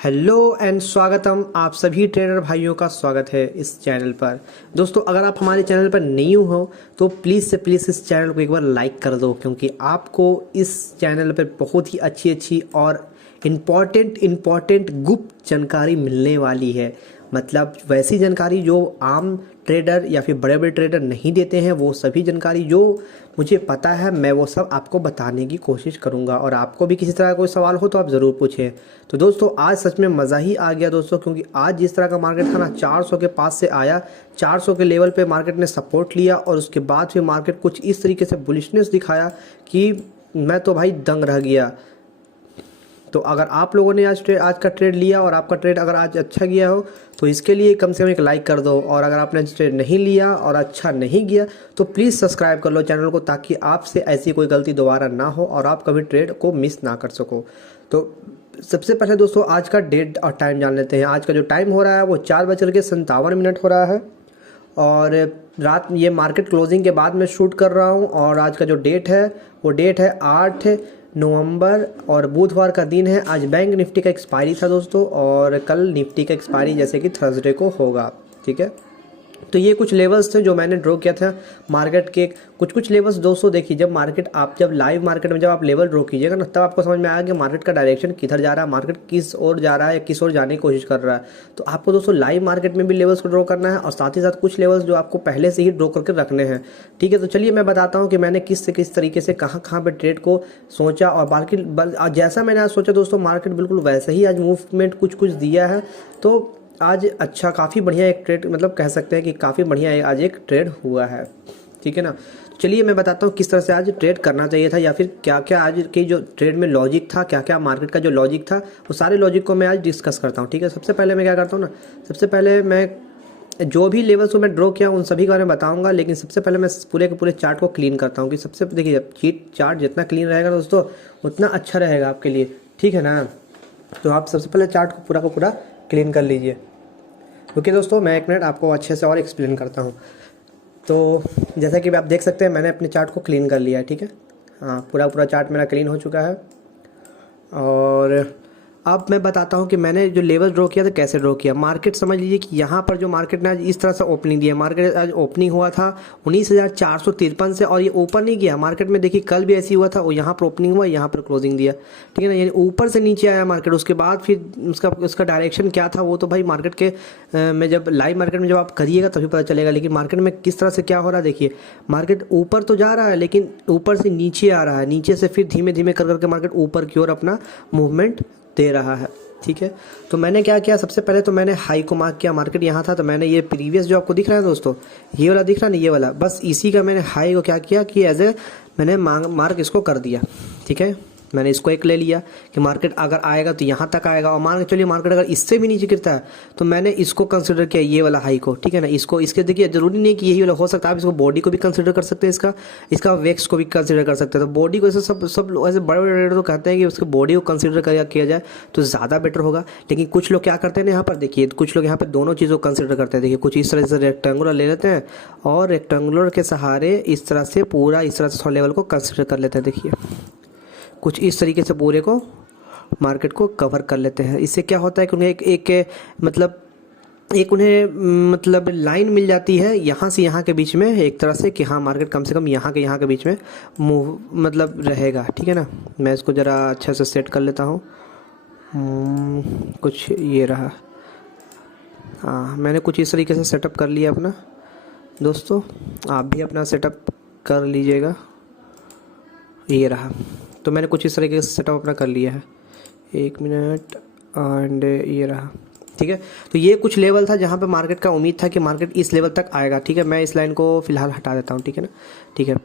Hello and स्वागतम। आप सभी ट्रेडर भाइयों का स्वागत है इस चैनल पर। दोस्तों, अगर आप हमारे चैनल पर न्यू हो तो प्लीज़ से प्लीज़ इस चैनल को एक बार लाइक कर दो, क्योंकि आपको इस चैनल पर बहुत ही अच्छी और इम्पॉर्टेंट गुप्त जानकारी मिलने वाली है। मतलब वैसी जानकारी जो आम ट्रेडर या फिर बड़े बड़े ट्रेडर नहीं देते हैं, वो सभी जानकारी जो मुझे पता है मैं वो सब आपको बताने की कोशिश करूंगा। और आपको भी किसी तरह का कोई सवाल हो तो आप ज़रूर पूछें। तो दोस्तों, आज सच में मज़ा ही आ गया दोस्तों, क्योंकि आज जिस तरह का मार्केट था ना, 400 के पास से आया, 400 के लेवल पे मार्केट ने सपोर्ट लिया और उसके बाद फिर मार्केट कुछ इस तरीके से बुलिशनेस दिखाया कि मैं तो भाई दंग रह गया। तो अगर आप लोगों ने आज का ट्रेड लिया और आपका ट्रेड अगर आज अच्छा गया हो तो इसके लिए कम से कम एक लाइक कर दो। और अगर आपने ट्रेड नहीं लिया और अच्छा नहीं गया तो प्लीज़ सब्सक्राइब कर लो चैनल को, ताकि आपसे ऐसी कोई गलती दोबारा ना हो और आप कभी ट्रेड को मिस ना कर सको। तो सबसे पहले दोस्तों आज का डेट और टाइम जान लेते हैं। आज का जो टाइम हो रहा है वो 4:57 हो रहा है और रात ये मार्केट क्लोजिंग के बाद मैं शूट कर रहा हूँ। और आज का जो डेट है वो डेट है 8 नवंबर और बुधवार का दिन है। आज बैंक निफ्टी का एक्सपायरी था दोस्तों, और कल निफ्टी का एक्सपायरी जैसे कि थर्सडे को होगा। ठीक है, तो ये कुछ लेवल्स थे जो मैंने ड्रॉ किया था मार्केट के। कुछ लेवल्स दोस्तों देखिए, जब लाइव मार्केट में जब आप लेवल ड्रॉ कीजिएगा ना, तब आपको समझ में आएगा कि मार्केट का डायरेक्शन किधर जा रहा है, मार्केट किस ओर जा रहा है या किस ओर जाने की कोशिश कर रहा है। तो आपको दोस्तों लाइव मार्केट में भी लेवल्स को ड्रॉ करना है और साथ ही साथ कुछ लेवल्स जो आपको पहले से ही ड्रॉ करके रखने हैं। ठीक है, तो चलिए मैं बताता हूँ कि मैंने किस तरीके से कहाँ पे ट्रेड को सोचा। और बाकी जैसा मैंने आज सोचा दोस्तों, मार्केट बिल्कुल वैसे ही आज मूवमेंट कुछ दिया है। तो आज अच्छा काफ़ी बढ़िया एक ट्रेड, मतलब कह सकते हैं कि काफ़ी बढ़िया आज एक ट्रेड हुआ है। ठीक है ना, चलिए मैं बताता हूँ किस तरह से आज ट्रेड करना चाहिए था, या फिर क्या क्या आज की जो ट्रेड में लॉजिक था, क्या क्या मार्केट का जो लॉजिक था, वो सारे लॉजिक को मैं आज डिस्कस करता हूँ। ठीक है, सबसे पहले मैं क्या करता हूँ ना, सबसे पहले मैं जो भी लेवल्स को मैं ड्रॉ किया उन सभी के बारे में बताऊंगा, लेकिन सबसे पहले मैं पूरे के पूरे चार्ट को क्लीन करता हूँ कि सबसे देखिए चार्ट जितना क्लीन रहेगा दोस्तों उतना अच्छा रहेगा आपके लिए। ठीक है ना, तो आप सबसे पहले चार्ट को पूरा क्लीन कर लीजिए। ओके दोस्तों, मैं एक मिनट आपको अच्छे से और एक्सप्लेन करता हूँ। तो जैसा कि आप देख सकते हैं मैंने अपने चार्ट को क्लीन कर लिया है। ठीक है, हाँ पूरा चार्ट मेरा क्लीन हो चुका है। और अब मैं बताता हूँ कि मैंने जो लेवल ड्रॉ किया था कैसे ड्रॉ किया। मार्केट समझ लीजिए कि यहाँ पर जो मार्केट ने आज इस तरह से ओपनिंग दी है, मार्केट आज ओपनिंग हुआ था 19,453 से और ये ऊपर नहीं गया। मार्केट में देखिए कल भी ऐसी हुआ था, वो यहाँ पर ओपनिंग हुआ, यहाँ पर क्लोजिंग दिया। ठीक है ना, यानी ऊपर से नीचे आया मार्केट। उसके बाद फिर उसका डायरेक्शन क्या था वो तो भाई मार्केट के में जब लाइव मार्केट में जब आप करिएगा तभी पता चलेगा। लेकिन मार्केट में किस तरह से क्या हो रहा है देखिए, मार्केट ऊपर तो जा रहा है लेकिन ऊपर से नीचे आ रहा है, नीचे से फिर धीमे धीमे करके मार्केट ऊपर की ओर अपना मूवमेंट दे रहा है। ठीक है, तो मैंने क्या किया, सबसे पहले तो मैंने हाई को मार्क किया। मार्केट यहाँ था तो मैंने ये प्रीवियस जो आपको दिख रहा है दोस्तों, ये वाला दिख रहा है ना, ये वाला, बस इसी का मैंने हाई को क्या किया कि एज ए मैंने मार्क इसको कर दिया। ठीक है, मैंने इसको एक ले लिया कि मार्केट अगर आएगा तो यहाँ तक आएगा, और मान के चलिए मार्केट अगर इससे भी नीचे गिरता है तो मैंने इसको कंसिडर किया, ये वाला हाई को। ठीक है ना, इसके देखिए जरूरी नहीं कि यही वाला हो सकता है, आप इसको बॉडी को भी कंसिडर कर सकते हैं, इसका वेक्स को भी कंसिडर कर सकते हैं। तो बॉडी को ऐसे सब लोग ऐसे बड़े बड़े ट्रेडर तो कहते हैं कि उसके बॉडी को कंसिडर किया जाए तो ज़्यादा बेटर होगा। लेकिन कुछ लोग क्या करते हैं यहाँ पर देखिए, कुछ लोग यहाँ पर दोनों चीज़ों को कंसिडर करते हैं। देखिए कुछ इस तरह से रेक्टेंगुलर ले लेते हैं और रेक्टेंगुलर के सहारे इस तरह से पूरा इस तरह से लेवल को कंसिडर कर लेते हैं। देखिए कुछ इस तरीके से पूरे को मार्केट को कवर कर लेते हैं। इससे क्या होता है कि उन्हें एक उन्हें लाइन मिल जाती है यहाँ से यहाँ के बीच में, एक तरह से कि हाँ मार्केट कम से कम यहाँ के बीच में मूव रहेगा। ठीक है ना, मैं इसको ज़रा अच्छा से सेट कर लेता हूँ। कुछ ये रहा, हाँ मैंने कुछ इस तरीके से सेटअप कर लिया अपना। दोस्तों आप भी अपना सेटअप कर लीजिएगा। ये रहा, तो मैंने कुछ इस तरीके से सेटअप अपना कर लिया है। एक मिनट, एंड ये रहा। ठीक है, तो ये कुछ लेवल था जहाँ पे मार्केट का उम्मीद था कि मार्केट इस लेवल तक आएगा। ठीक है, मैं इस लाइन को फिलहाल हटा देता हूँ। ठीक है ना, ठीक है,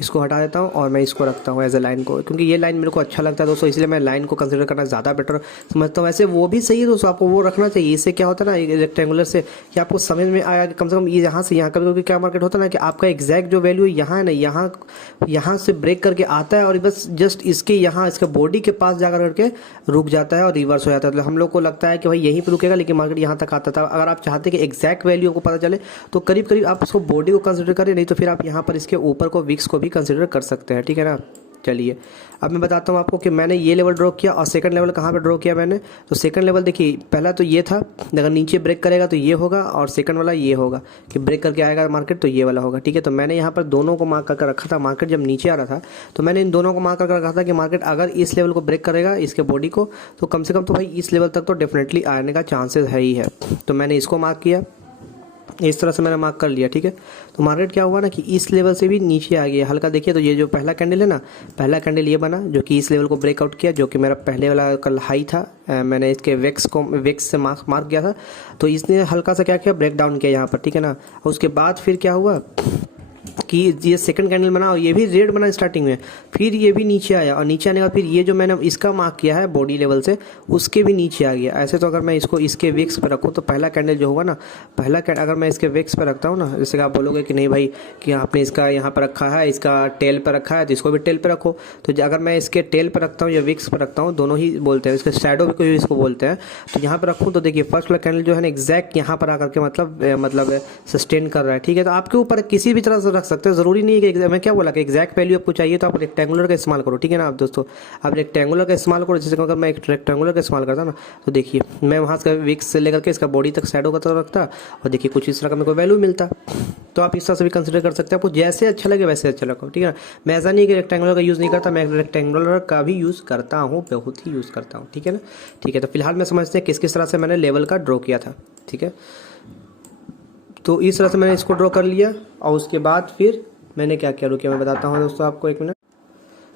इसको हटा देता हूँ और मैं इसको रखता हूँ एज ए लाइन को, क्योंकि ये लाइन मेरे को अच्छा लगता है दोस्तों, इसलिए मैं लाइन को कंसिडर करना ज़्यादा बेटर समझता हूँ। वैसे वो भी सही है दोस्तों, आपको वो रखना चाहिए। इससे क्या होता है ना, रेक्टेंगुलर से कि आपको समझ में आया कि कम से कम ये यहाँ से यहाँ कर, क्योंकि क्या मार्केट होता है ना कि आपका एग्जैक्ट जो वैल्यू यहाँ है ना, यहाँ से ब्रेक करके आता है और बस जस्ट इसके यहाँ इसके बॉडी के पास जाकर करके रुक जाता है और रिवर्स हो जाता है। तो हम लोग को लगता है कि भाई यहीं पर रुकेगा, लेकिन मार्केट यहाँ तक आता था। अगर आप चाहते हैं कि एग्जैक्ट वैल्यू को पता चले तो करीब आप उसको बॉडी को कंसिडर करें, नहीं तो फिर आप यहाँ पर इसके ऊपर को विक्स को भी कंसिडर कर सकते हैं। ठीक है ना, चलिए अब मैं बताता हूँ आपको कि मैंने ये लेवल ड्रॉ किया और सेकंड लेवल कहाँ पे ड्रॉ किया मैंने। तो सेकंड लेवल देखिए, पहला तो ये था, अगर नीचे ब्रेक करेगा तो ये होगा, और सेकंड वाला ये होगा कि ब्रेक करके आएगा मार्केट तो ये वाला होगा, ठीक है। तो मैंने यहाँ पर दोनों को मार्क करके रखा था। मार्केट जब नीचे आ रहा था तो मैंने इन दोनों को मार्क करके रखा था कि मार्केट अगर इस लेवल को ब्रेक करेगा, इसके बॉडी को, तो कम से कम तो भाई इस लेवल तक तो डेफिनेटली आने का चांसेस है ही है। तो मैंने इसको मार्क किया, इस तरह से मैंने मार्क कर लिया, ठीक है। तो मार्केट क्या हुआ ना कि इस लेवल से भी नीचे आ गया हल्का। देखिए तो ये जो पहला कैंडल है ना, पहला कैंडल ये बना जो कि इस लेवल को ब्रेकआउट किया, जो कि मेरा पहले वाला कल हाई था। मैंने इसके वेक्स से मार्क किया था। तो इसने हल्का सा क्या किया, ब्रेक डाउन किया यहाँ पर, ठीक है ना। और उसके बाद फिर क्या हुआ कि ये सेकंड कैंडल बना और ये भी रेड बना स्टार्टिंग में, फिर ये भी नीचे आया, और नीचे आने का फिर ये जो मैंने इसका मार्क किया है बॉडी लेवल से, उसके भी नीचे आ गया। ऐसे तो अगर मैं इसको इसके विक्स पे रखूँ तो पहला कैंडल जो होगा ना, पहला अगर मैं इसके विक्स पे रखता हूँ ना, जैसे आप बोलोगे कि नहीं भाई कि आपने इसका यहाँ पर रखा है, इसका टेल पर रखा है, तो इसको भी टेल पर रखो। तो अगर मैं इसके टेल पर रखता हूँ या विक्स पर रखता हूँ, दोनों ही बोलते हैं, इसके शैडो भी इसको बोलते हैं। तो यहाँ पर रखूँ तो देखिए फर्स्ट वाला कैंडल जो है ना एग्जैक्ट यहाँ पर आकर के मतलब सस्टेन कर रहा है, ठीक है। तो आपके ऊपर किसी भी तरह से रख सकते हैं, जरूरी नहीं है कि मैं क्या बोला कि एग्जैक्ट वैल्यू आपको चाहिए तो आप रेक्टेंगुलर का इस्तेमाल करो, ठीक है ना। आप दोस्तों आप रेक्टेंगुलर का इस्तेमाल करो। जैसे अगर मैं एक रेक्टेंगुलर का इस्तेमाल करता ना, तो देखिए मैं वहाँ से विक्स से लेकर के इसका बॉडी तक शैडो का तरह रखता, और देखिए कुछ इस तरह का मेरे को वैल्यू मिलता। तो आप इस तरह से भी कंसिडर कर सकते हैं, आपको जैसे अच्छा लगे वैसे अच्छा लगा, ठीक है ना। मैं ऐसा नहीं कि रेक्टेंगुलर का यूज़ नहीं करता, मैं रेक्टेंगुलर का भी यूज़ करता हूँ, बहुत ही यूज़ करता हूँ, ठीक है ना। ठीक है, तो फिलहाल मैं समझते हैं किस किस तरह से मैंने लेवल का ड्रॉ किया था, ठीक है। तो इस तरह से मैंने इसको ड्रॉ कर लिया, और उसके बाद फिर मैंने क्या किया, रुकिए मैं बताता हूँ दोस्तों आपको, एक मिनट।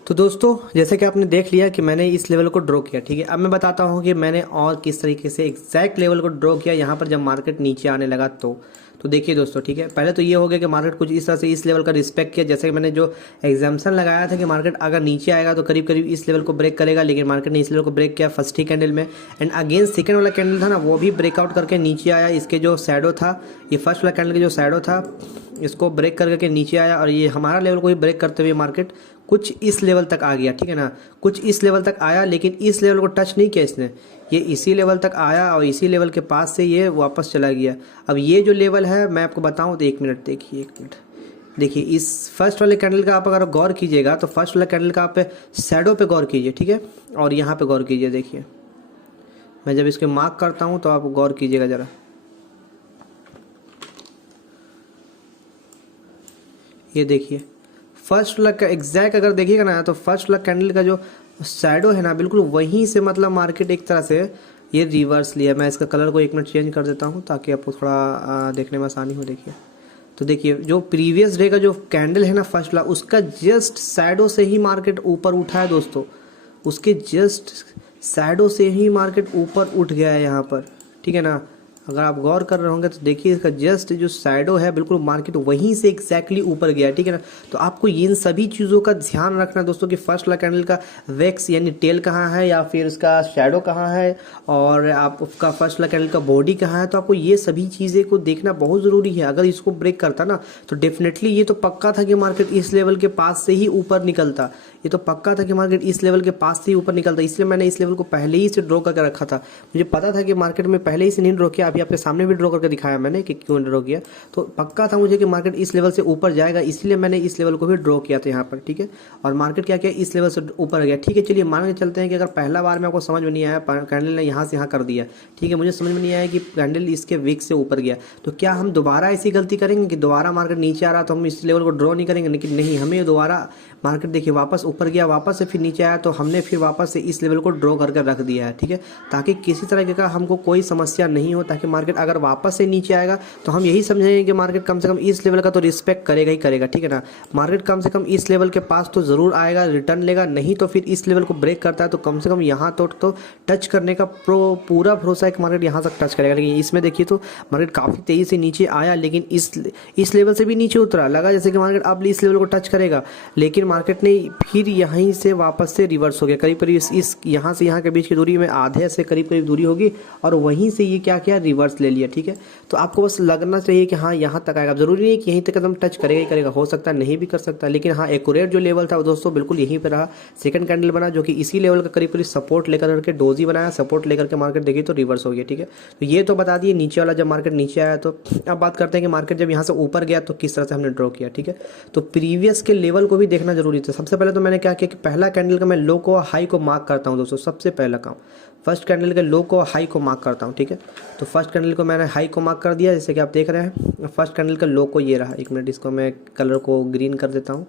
तो दोस्तों जैसे कि आपने देख लिया कि मैंने इस लेवल को ड्रॉ किया, ठीक है। अब मैं बताता हूँ कि मैंने और किस तरीके से एग्जैक्ट लेवल को ड्रॉ किया यहाँ पर जब मार्केट नीचे आने लगा। तो देखिए दोस्तों, ठीक है, पहले तो ये हो गया कि मार्केट कुछ इस तरह से इस लेवल का रिस्पेक्ट किया। जैसे कि मैंने जो एग्जाम्पशन लगाया था कि मार्केट अगर नीचे आएगा तो करीब करीब इस लेवल को ब्रेक करेगा, लेकिन मार्केट ने इस लेवल को ब्रेक किया फर्स्ट ही कैंडल में। एंड अगेन सेकंड वाला कैंडल था ना, वो भी ब्रेकआउट करके नीचे आया। इसके जो शैडो था, ये फर्स्ट वाला कैंडल का जो शैडो था, इसको ब्रेक करके नीचे आया, और ये हमारा लेवल को भी ब्रेक करते हुए मार्केट कुछ इस लेवल तक आ गया, ठीक है ना। कुछ इस लेवल तक आया, लेकिन इस लेवल को टच नहीं किया इसने, ये इसी लेवल तक आया और इसी लेवल के पास से ये वापस चला गया। अब ये जो लेवल है मैं आपको बताऊं तो एक मिनट देखिए, एक मिनट देखिए। इस फर्स्ट वाले कैंडल का आप अगर गौर कीजिएगा तो फर्स्ट वाले कैंडल का आप शैडो पे गौर कीजिए, ठीक है, और यहाँ पे गौर कीजिए। देखिए मैं जब इसके मार्क करता हूँ तो आप गौर कीजिएगा ज़रा, ये देखिए फर्स्ट वाला का एग्जैक्ट अगर देखिएगा ना, तो फर्स्ट वाला कैंडल का जो शैडो है ना, बिल्कुल वहीं से मतलब मार्केट एक तरह से ये रिवर्स लिया। मैं इसका कलर को एक मिनट चेंज कर देता हूँ ताकि आपको थोड़ा देखने में आसानी हो। देखिए तो देखिए जो प्रीवियस डे का जो कैंडल है ना फर्स्ट वाला, उसका जस्ट शैडो से ही मार्केट ऊपर उठा है दोस्तों, उसके जस्ट शैडो से ही मार्केट ऊपर उठ गया है यहाँ पर, ठीक है ना। अगर आप गौर कर रहे होंगे तो देखिए इसका जस्ट जो शैडो है बिल्कुल मार्केट वहीं से एग्जैक्टली ऊपर गया, ठीक है ना। तो आपको इन सभी चीज़ों का ध्यान रखना दोस्तों कि फर्स्ट वाला कैंडल का वेक्स यानी टेल कहाँ है, या फिर उसका शैडो कहाँ है, और आपका फर्स्ट वाला कैंडल का बॉडी कहाँ है। तो आपको ये सभी चीज़ें को देखना बहुत ज़रूरी है। अगर इसको ब्रेक करता ना तो डेफिनेटली ये तो पक्का था कि मार्केट इस लेवल के पास से ही ऊपर निकलता, ये तो पक्का था कि मार्केट इस लेवल के पास से ही ऊपर निकलता। इसलिए मैंने इस लेवल को पहले ही से ड्रॉ करके रखा था। मुझे पता था कि मार्केट में पहले ही से नहीं ड्रॉ किया, अभी आपके सामने भी ड्रॉ करके दिखाया मैंने कि क्यों ड्रॉ किया। तो पक्का था मुझे कि मार्केट इस लेवल से ऊपर जाएगा, इसलिए मैंने इस लेवल को भी ड्रॉ किया था यहाँ पर, ठीक है। और मार्केट क्या किया, इस लेवल से ऊपर गया, ठीक है। चलिए मान के चलते हैं कि अगर पहला बार में आपको समझ में नहीं आया, कैंडल ने यहाँ से यहाँ कर दिया, ठीक है, मुझे समझ में नहीं आया कि कैंडल इसके विक से ऊपर गया, तो क्या हम दोबारा ऐसी गलती करेंगे कि दोबारा मार्केट नीचे आ रहा तो हम इस लेवल को ड्रॉ नहीं करेंगे? लेकिन नहीं, हमें दोबारा मार्केट देखिए वापस ऊपर गया, वापस से फिर नीचे आया, तो हमने फिर वापस से इस लेवल को ड्रॉ करके रख दिया है, ठीक है, ताकि किसी तरह का हमको कोई समस्या नहीं हो। ताकि मार्केट अगर वापस से नीचे आएगा तो हम यही समझेंगे कि मार्केट कम से कम इस लेवल का तो रिस्पेक्ट करेगा ही करेगा, ठीक है ना। मार्केट कम से कम इस लेवल के पास तो जरूर आएगा, रिटर्न लेगा, नहीं तो फिर इस लेवल को ब्रेक करता है तो कम से कम यहाँ तो टच करने का पूरा भरोसा है कि मार्केट यहाँ तक टच करेगा। लेकिन इसमें देखिए तो मार्केट काफ़ी तेज़ी से नीचे आया, लेकिन इस लेवल से भी नीचे उतरा, लगा जैसे कि मार्केट अब इस लेवल को टच करेगा, लेकिन मार्केट ने फिर यहीं से वापस से रिवर्स हो गया। करीब करीब इस यहाँ से यहाँ के बीच की दूरी में आधे से करीब करीब दूरी होगी, और वहीं से ये क्या किया, रिवर्स ले लिया, ठीक है। तो आपको बस लगना चाहिए कि हाँ यहाँ तक आएगा, जरूरी नहीं कि यहीं तक एकदम टच करेगा ही करेगा, हो सकता है नहीं भी कर सकता, लेकिन हाँ एक्यूरेट जो लेवल था दोस्तों बिल्कुल यहीं पे रहा। सेकंड कैंडल बना जो कि इसी लेवल का करीब करीब सपोर्ट लेकर करके डोजी बनाया, सपोर्ट लेकर के मार्केट देखिए तो रिवर्स हो गया, ठीक है। तो ये तो बता दिए नीचे वाला जब मार्केट नीचे आया। तो अब बात करते हैं कि मार्केट जब यहाँ से ऊपर गया तो किस तरह से हमने ड्रॉ किया, ठीक है। तो प्रीवियस के लेवल को भी देखना जरूरी था। सबसे पहले तो मैंने क्या किया कि पहला कैंडल का मैं लो को हाई को मार्क करता हूँ दोस्तों। सबसे पहला काम फर्स्ट कैंडल के लो को हाई को मार्क करता हूँ, ठीक है। तो फर्स्ट कैंडल को मैंने हाई को मार्क कर दिया, जैसे कि आप देख रहे हैं। फर्स्ट कैंडल का लो को ये रहा, 1 मिनट इसको मैं कलर को ग्रीन कर देता हूँ।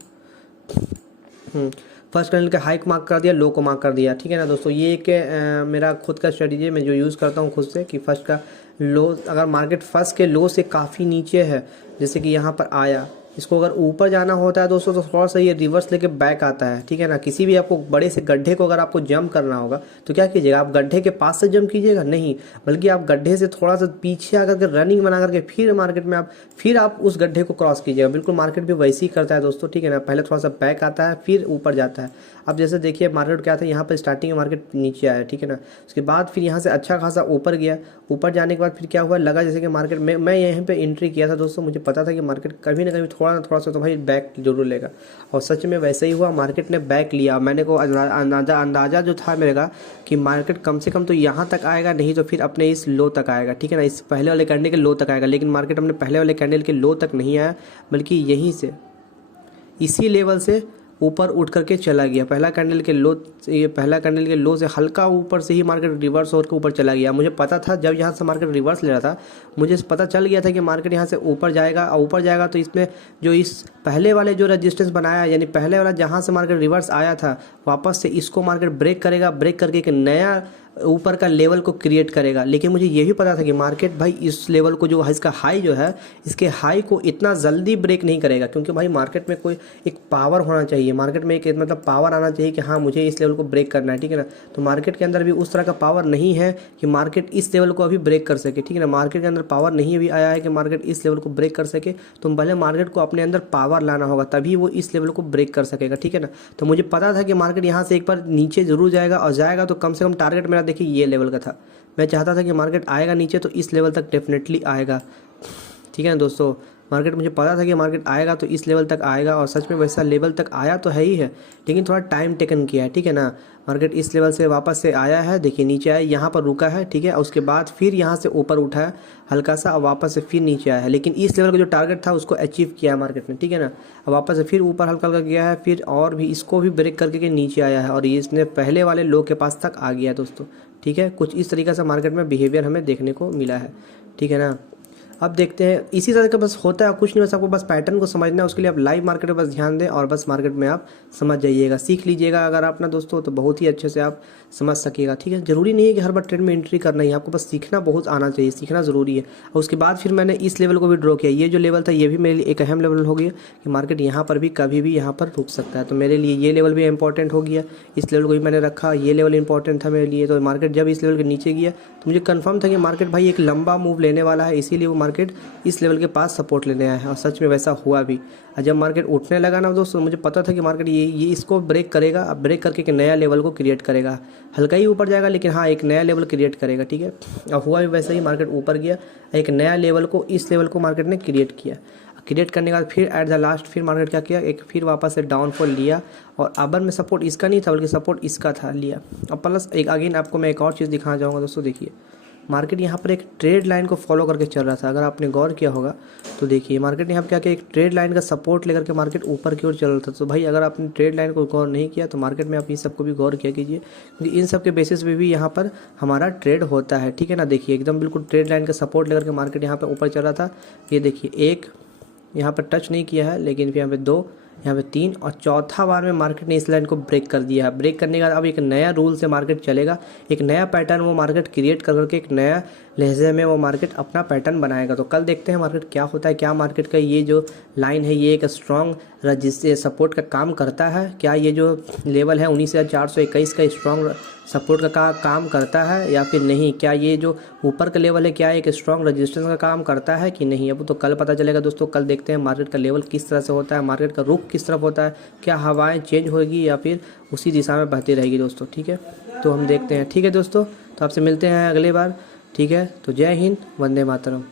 फर्स्ट कैंडल का हाई को मार्क कर दिया, लो को मार्क कर दिया, ठीक है ना दोस्तों। ये एक मेरा खुद का स्ट्रेटजी है, मैं जो यूज़ करता हूँ खुद से, कि फर्स्ट का लो अगर मार्केट फर्स्ट के लो से काफ़ी नीचे है, जैसे कि यहाँ पर आया, इसको अगर ऊपर जाना होता है दोस्तों तो थोड़ा सा ये रिवर्स लेके बैक आता है, ठीक है ना। किसी भी आपको बड़े से गड्ढे को अगर आपको जंप करना होगा तो क्या कीजिएगा, आप गड्ढे के पास से जंप कीजिएगा नहीं, बल्कि आप गड्ढे से थोड़ा सा पीछे आकर के रनिंग बना करके फिर मार्केट में आप उस गड्ढे को क्रॉस कीजिएगा। बिल्कुल मार्केट भी वैसे ही करता है दोस्तों, ठीक है ना। पहले थोड़ा सा बैक आता है फिर ऊपर जाता है। अब जैसे देखिए मार्केट क्या था, यहाँ पर स्टार्टिंग में मार्केट नीचे आया, ठीक है ना। उसके बाद फिर यहाँ से अच्छा खासा ऊपर गया, ऊपर जाने के बाद फिर क्या हुआ, लगा जैसे कि मार्केट में मैं यहीं पे एंट्री किया था दोस्तों, मुझे पता था कि मार्केट कभी ना कभी थोड़ा ना थोड़ा सा तो भाई बैक जरूर लेगा, और सच में वैसे ही हुआ। मार्केट ने बैक लिया। मैंने को अंदाज़ा जो था मेरा कि मार्केट कम से कम तो यहाँ तक आएगा, नहीं तो फिर अपने इस लो तक आएगा, ठीक है ना। इस पहले वाले कैंडल के लो तक आएगा, लेकिन मार्केट अपने पहले वाले कैंडल के लो तक नहीं आया, बल्कि यहीं से इसी लेवल से ऊपर उठ करके चला गया। पहला कैंडल के लो से हल्का ऊपर से ही मार्केट रिवर्स होकर ऊपर चला गया। मुझे पता था जब यहाँ से मार्केट रिवर्स ले रहा था, मुझे पता चल गया था कि मार्केट यहाँ से ऊपर जाएगा, और ऊपर जाएगा तो इसमें जो इस पहले वाले जो रेजिस्टेंस बनाया, यानी पहले वाला जहाँ से मार्केट रिवर्स आया था, वापस से इसको मार्केट ब्रेक करेगा, ब्रेक करके एक नया ऊपर का लेवल को क्रिएट करेगा। लेकिन मुझे ये भी पता था कि मार्केट भाई इस लेवल को जो इसका हाई जो है, इसके हाई को इतना जल्दी ब्रेक नहीं करेगा, क्योंकि भाई मार्केट में कोई एक पावर होना चाहिए, मार्केट में एक मतलब पावर आना चाहिए कि हाँ मुझे इस लेवल को ब्रेक करना है, ठीक है ना। तो मार्केट के अंदर भी उस तरह का पावर नहीं है कि मार्केट इस लेवल को अभी ब्रेक कर सके, ठीक है ना। मार्केट के अंदर पावर नहीं अभी आया है कि मार्केट इस लेवल को ब्रेक कर सके। तो पहले मार्केट को अपने अंदर पावर लाना होगा, तभी वो इस लेवल को ब्रेक कर सकेगा, ठीक है ना। तो मुझे पता था कि मार्केट यहाँ से एक बार नीचे जरूर जाएगा, और जाएगा तो कम से कम टारगेट मेरा देखिए ये लेवल का था। मैं चाहता था कि मार्केट आएगा नीचे तो इस लेवल तक डेफिनेटली आएगा, ठीक है ना दोस्तों। मार्केट मुझे पता था कि मार्केट आएगा तो इस लेवल तक आएगा, और सच में वैसा लेवल तक आया तो है ही है, लेकिन थोड़ा टाइम टेकन किया है, ठीक है ना। मार्केट इस लेवल से वापस से आया है, देखिए नीचे आया, यहाँ पर रुका है, ठीक है। उसके बाद फिर यहाँ से ऊपर उठा है हल्का सा, और वापस से फिर नीचे आया है, लेकिन इस लेवल का जो टारगेट था उसको अचीव किया है मार्केट ने, ठीक है ना। अब वापस से फिर ऊपर हल्का हल्का गया है, फिर और भी इसको भी ब्रेक करके के नीचे आया है, और ये इसने पहले वाले लो के पास तक आ गया है दोस्तों, ठीक है। कुछ इस तरीके से मार्केट में बिहेवियर हमें देखने को मिला है, ठीक है ना। अब देखते हैं, इसी तरह का बस होता है, कुछ नहीं, बस आपको बस पैटर्न को समझना है। उसके लिए आप लाइव मार्केट में बस ध्यान दें, और बस मार्केट में आप समझ जाइएगा, सीख लीजिएगा अगर आप ना दोस्तों, तो बहुत ही अच्छे से आप समझ सकिएगा, ठीक है। जरूरी नहीं है कि हर बार ट्रेड में एंट्री करना ही, आपको बस सीखना बहुत आना चाहिए, सीखना ज़रूरी है। और उसके बाद फिर मैंने इस लेवल को भी ड्रॉ किया। ये जो लेवल था ये भी मेरे लिए एक अहम लेवल हो गया कि मार्केट यहाँ पर भी कभी भी यहाँ पर रुक सकता है, तो मेरे लिए ये लेवल भी इंपॉर्टेंट हो गया। इस लेवल को भी मैंने रखा, ये लेवल इंपॉर्टेंट था मेरे लिए। तो मार्केट जब इस लेवल के नीचे गया तो मुझे कन्फर्म था कि मार्केट भाई एक लंबा मूव लेने वाला है, इसीलिए वो मार्केट इस लेवल के पास सपोर्ट लेने आया है, और सच में वैसा हुआ भी। और जब मार्केट उठने लगा ना दोस्तों, मुझे पता था कि मार्केट ये इसको ब्रेक करेगा, अब ब्रेक करके एक नया लेवल को क्रिएट करेगा, हल्का ही ऊपर जाएगा लेकिन हाँ एक नया लेवल क्रिएट करेगा, ठीक है। और हुआ भी वैसे ही, मार्केट ऊपर गया, एक नया लेवल को, इस लेवल को मार्केट ने क्रिएट किया। क्रिएट करने के बाद फिर एट द लास्ट फिर मार्केट क्या किया, एक फिर वापस से डाउनफॉल लिया, और अबर में सपोर्ट इसका नहीं था बल्कि सपोर्ट इसका था, लिया। और प्लस एक अगेन आपको मैं एक और चीज़ दिखाना चाहूँगा दोस्तों, देखिए मार्केट यहाँ पर एक ट्रेड लाइन को फॉलो करके चल रहा था। अगर आपने गौर किया होगा तो देखिए मार्केट ने यहाँ पर क्या किया, एक ट्रेड लाइन का सपोर्ट लेकर के मार्केट ऊपर की ओर चल रहा था। तो भाई अगर आपने ट्रेड लाइन को गौर नहीं किया तो मार्केट में आप इन सबको भी गौर किया कीजिए, क्योंकि इन सब के बेसिस पे भी यहाँ पर हमारा ट्रेड होता है, ठीक है ना। देखिए एकदम बिल्कुल ट्रेड लाइन का सपोर्ट लेकर के मार्केट यहाँ पर ऊपर चल रहा था। ये देखिए एक यहाँ पर टच नहीं किया है, लेकिन फिर यहाँ पे 2, यहाँ पे 3, और चौथा बार में मार्केट ने इस लाइन को ब्रेक कर दिया है। ब्रेक करने के बाद अब एक नया रूल से मार्केट चलेगा, एक नया पैटर्न वो मार्केट क्रिएट कर करके एक नया लहजे में वो मार्केट अपना पैटर्न बनाएगा। तो कल देखते हैं मार्केट क्या होता है, क्या मार्केट का ये जो लाइन है ये एक स्ट्रॉन्ग सपोर्ट का काम करता है, क्या ये जो लेवल है 19,421 का स्ट्रॉन्ग सपोर्ट का काम करता है या फिर नहीं, क्या ये जो ऊपर का लेवल है क्या एक स्ट्रॉन्ग रेजिस्टेंस का काम करता है कि नहीं। अब तो कल पता चलेगा दोस्तों। कल देखते हैं मार्केट का लेवल किस तरह से होता है, मार्केट का रुख किस तरफ होता है, क्या हवाएं चेंज होगी या फिर उसी दिशा में बहती रहेगी दोस्तों, ठीक है। तो हम देखते हैं, ठीक है दोस्तों। तो आपसे मिलते हैं अगले बार, ठीक है। तो जय हिंद, वंदे मातरम।